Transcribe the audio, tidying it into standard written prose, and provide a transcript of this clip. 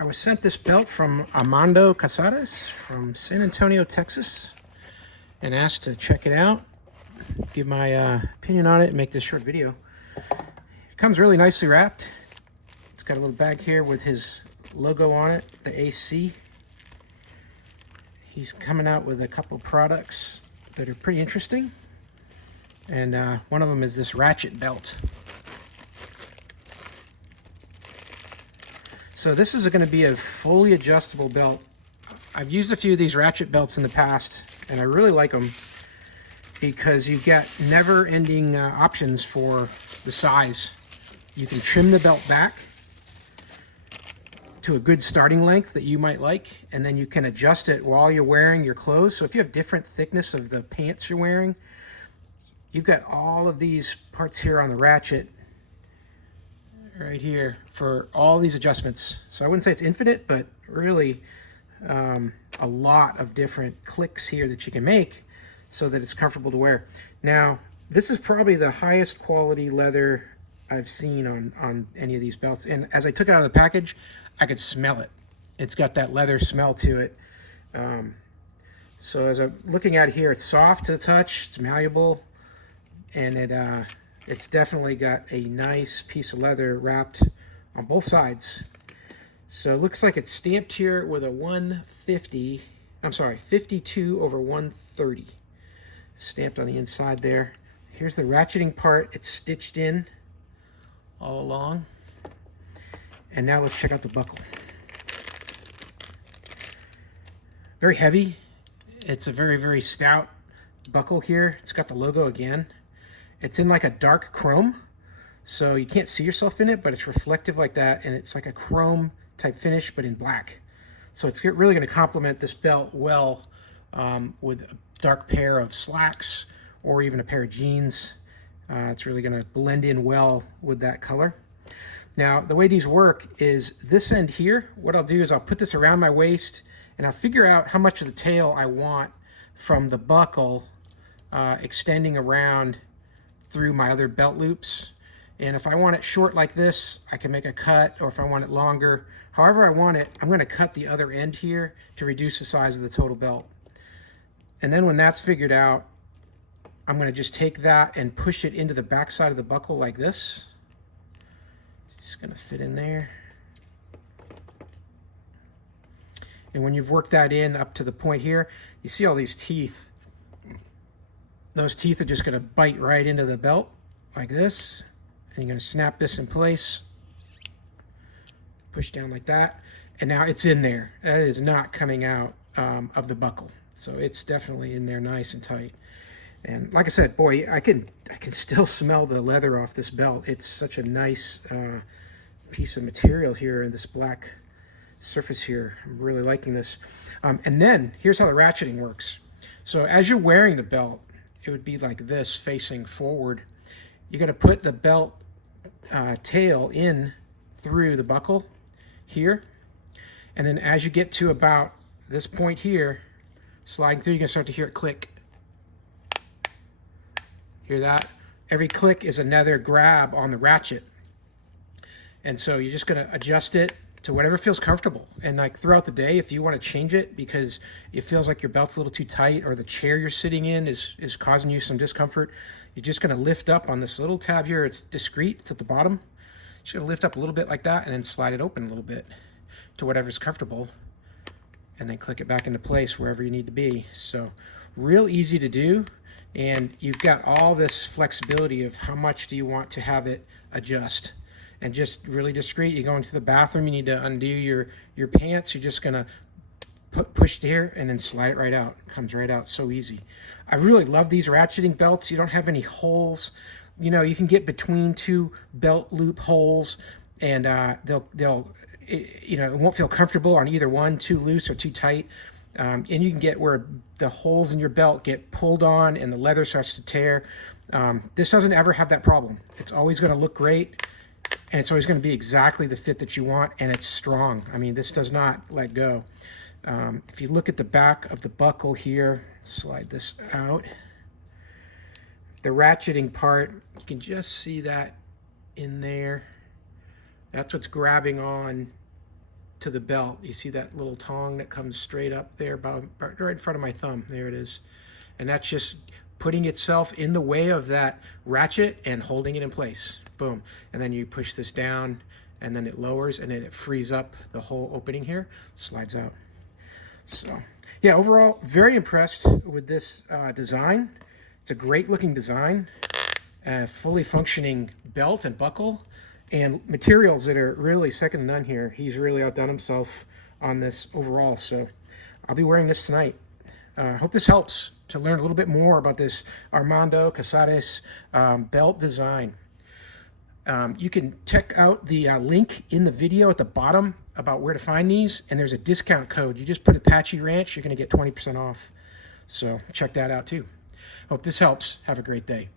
I was sent this belt from Armando CAZARES from San Antonio, Texas, and asked to check it out, give my opinion on it, and make this short video. It comes really nicely wrapped. It's got a little bag here with his logo on it, the AC. He's coming out with a couple products that are pretty interesting, and one of them is this Ratchet belt. So this is going to be a fully adjustable belt. I've used a few of these Ratchet belts in the past, and I really like them because you get never-ending options for the size. You can trim the belt back to a good starting length that you might like, and then you can adjust it while you're wearing your clothes. So if you have different thickness of the pants you're wearing, you've got all of these parts here on the Ratchet right here for all these adjustments. So I wouldn't say it's infinite, but really a lot of different clicks here that you can make so that it's comfortable to wear. Now, this is probably the highest quality leather I've seen on any of these belts. And as I took it out of the package, I could smell it. It's got that leather smell to it. So as I'm looking at it here, it's soft to the touch, it's malleable, and it's definitely got a nice piece of leather wrapped on both sides. So it looks like it's stamped here with a 150, I'm sorry, 52/130. Stamped on the inside there. Here's the ratcheting part. It's stitched in all along. And now let's check out the buckle. Very heavy. It's a very, very stout buckle here. It's got the logo again. It's in like a dark chrome, so you can't see yourself in it, but it's reflective like that, and it's like a chrome type finish, but in black. So it's really going to complement this belt well with a dark pair of slacks or even a pair of jeans. It's really going to blend in well with that color. Now, the way these work is this end here, what I'll do is I'll put this around my waist, and I'll figure out how much of the tail I want from the buckle extending around through my other belt loops. And if I want it short like this, I can make a cut, or if I want it longer, however I want it, I'm going to cut the other end here to reduce the size of the total belt. And then when that's figured out, I'm going to just take that and push it into the back side of the buckle like this. Just going to fit in there. And when you've worked that in up to the point here, you see all these teeth. Those teeth are just going to bite right into the belt like this. And you're going to snap this in place. Push down like that. And now it's in there. That is not coming out of the buckle. So it's definitely in there nice and tight. And like I said, boy, I can still smell the leather off this belt. It's such a nice piece of material here in this black surface here. I'm really liking this. And then here's how the ratcheting works. So as you're wearing the belt, it would be like this, facing forward. You're going to put the belt tail in through the buckle here. And then as you get to about this point here, sliding through, you're going to start to hear it click. Hear that? Every click is another grab on the ratchet. And so you're just going to adjust it to whatever feels comfortable. And like throughout the day, if you want to change it because it feels like your belt's a little too tight, or the chair you're sitting in is causing you some discomfort, you're just going to lift up on this little tab here. It's discreet. It's at the bottom. Just going to lift up a little bit like that and then slide it open a little bit to whatever's comfortable, and then click it back into place wherever you need to be. So real easy to do. And you've got all this flexibility of how much do you want to have it adjust. And just really discreet. You go into the bathroom, you need to undo your pants. You're just going to push here and then slide it right out. It comes right out so easy. I really love these ratcheting belts. You don't have any holes. You know, you can get between two belt loop holes, and it won't feel comfortable on either one, too loose or too tight. And you can get where the holes in your belt get pulled on and the leather starts to tear. This doesn't ever have that problem. It's always going to look great, and it's always going to be exactly the fit that you want, and it's strong. I mean, this does not let go. If you look at the back of the buckle here, slide this out. The ratcheting part, you can just see that in there. That's what's grabbing on to the belt. You see that little tong that comes straight up there, about right in front of my thumb. There it is. And that's just putting itself in the way of that ratchet and holding it in place. Boom. And then you push this down, and then it lowers, and then it frees up the whole opening here, slides out. So yeah, overall, very impressed with this design. It's a great looking design, fully functioning belt and buckle, and materials that are really second to none here. He's really outdone himself on this overall. So I'll be wearing this tonight. I hope this helps to learn a little bit more about this Armando CAZARES belt design. You can check out the link in the video at the bottom about where to find these, and there's a discount code. You just put Apache Ranch, you're going to get 20% off. So check that out too. Hope this helps. Have a great day.